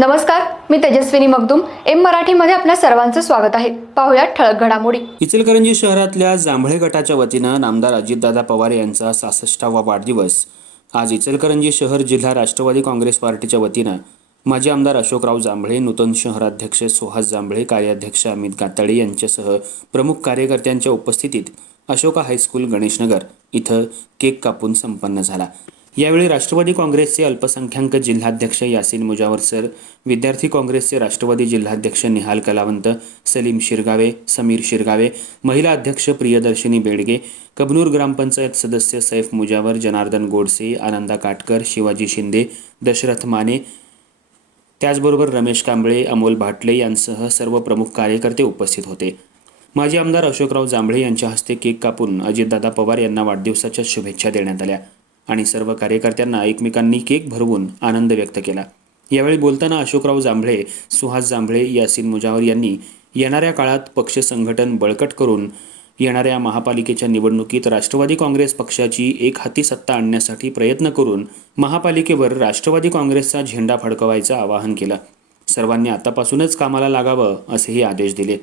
नमस्कार मी तेजस्विनी मगदुम. एम मराठीमध्ये आपल्या सर्वांचं स्वागत आहे. पाहुयात ठळक घडामोडी. इचलकरंजी शहरातल्या जांभळे गटाच्या वतीनं नामदार अजितदादा पवार यांचा सासष्टावा वाढदिवस. आज इचलकरंजी शहर जिल्हा राष्ट्रवादी काँग्रेस पार्टीच्या वतीनं माजी आमदार अशोकराव जांभळे नूतन शहराध्यक्ष सुहास जांभळे कार्याध्यक्ष अमित गाताळे यांच्यासह प्रमुख कार्यकर्त्यांच्या उपस्थितीत अशोका हायस्कूल गणेशनगर इथं केक कापून संपन्न झाला. यावेळी राष्ट्रवादी काँग्रेसचे अल्पसंख्याक जिल्हाध्यक्ष यासिन मुजावर सर विद्यार्थी काँग्रेसचे राष्ट्रवादी जिल्हाध्यक्ष निहाल कलावंत सलीम शिरगावे समीर शिरगावे महिला अध्यक्ष प्रियदर्शिनी बेडगे कबनूर ग्रामपंचायत सदस्य सैफ मुजावर जनार्दन गोडसे आनंदा काटकर शिवाजी शिंदे दशरथ माने त्याचबरोबर रमेश कांबळे अमोल भाटले यांसह सर्व प्रमुख कार्यकर्ते उपस्थित होते. माजी आमदार अशोकराव जांभळे यांच्या हस्ते केक कापून अजितदादा पवार यांना वाढदिवसाच्या शुभेच्छा देण्यात आल्या. आणि सर्व कार्यकर्त्यांना एकमेकांनी केक भरवून आनंद व्यक्त केला. यावेळी बोलताना अशोकराव जांभळे सुहास जांभळे यासिन मुजावर यांनी येणाऱ्या काळात पक्ष संघटन बळकट करून येणाऱ्या महापालिकेच्या निवडणुकीत राष्ट्रवादी काँग्रेस पक्षाची एक हाती सत्ता आणण्यासाठी प्रयत्न करून महापालिकेवर राष्ट्रवादी काँग्रेसचा झेंडा फडकवायचं आवाहन केलं. सर्वांनी आतापासूनच कामाला लागावं असेही आदेश दिले.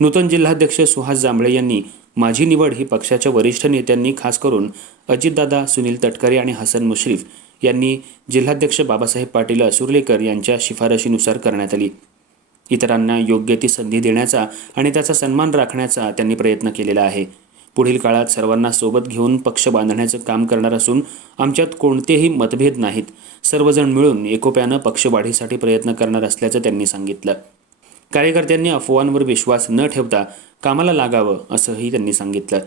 नूतन जिल्हाध्यक्ष सुहास जांभळे यांनी माझी निवड ही पक्षाच्या वरिष्ठ नेत्यांनी खास करून अजितदादा सुनील तटकरे आणि हसन मुश्रीफ यांनी जिल्हाध्यक्ष बाबासाहेब पाटील असुर्लेकर यांच्या शिफारशीनुसार करण्यात आली. इतरांना योग्य ती संधी देण्याचा आणि त्याचा सन्मान राखण्याचा त्यांनी प्रयत्न केलेला आहे. पुढील काळात सर्वांना सोबत घेऊन पक्ष बांधण्याचं काम करणार असून आमच्यात कोणतेही मतभेद नाहीत. सर्वजण मिळून एकोप्यानं पक्षवाढीसाठी प्रयत्न करणार असल्याचं त्यांनी सांगितलं. कार्यकर्त्यांनी अफवांवर विश्वास न ठेवता कामाला लागावं असंही त्यांनी सांगितलं.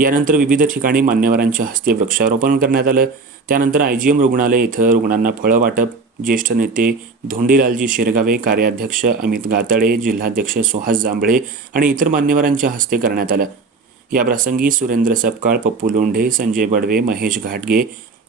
यानंतर विविध ठिकाणी मान्यवरांच्या हस्ते वृक्षारोपण करण्यात आलं. त्यानंतर आय जी एम रुग्णालय इथं रुग्णांना फळं वाटप ज्येष्ठ नेते धोंडीलालजी शिरगावे कार्याध्यक्ष अमित गातडे जिल्हाध्यक्ष सुहास जांभळे आणि इतर मान्यवरांच्या हस्ते करण्यात आलं. याप्रसंगी सुरेंद्र सपकाळ पप्पू लोंढे संजय बडवे महेश घाटगे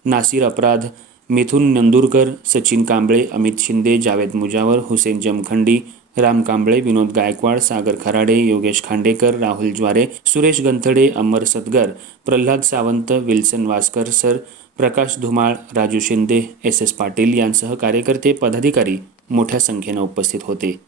Nasir Apradh Mithun Nandurkar Sachin Kamble Amit Shinde Javed Mujawar Hussain Jamkhandi Ram Kamble Vinod Gaikwad Sagar Kharade Yogesh Khandekar Rahul Jware Suresh Ganthade Amar Sadgar Pralhad Sawant Wilson Waskar sir Prakash Dhumal Raju Shinde S S Patil यांसह कार्यकर्ते पदाधिकारी मोठ्या संख्येनं उपस्थित होते.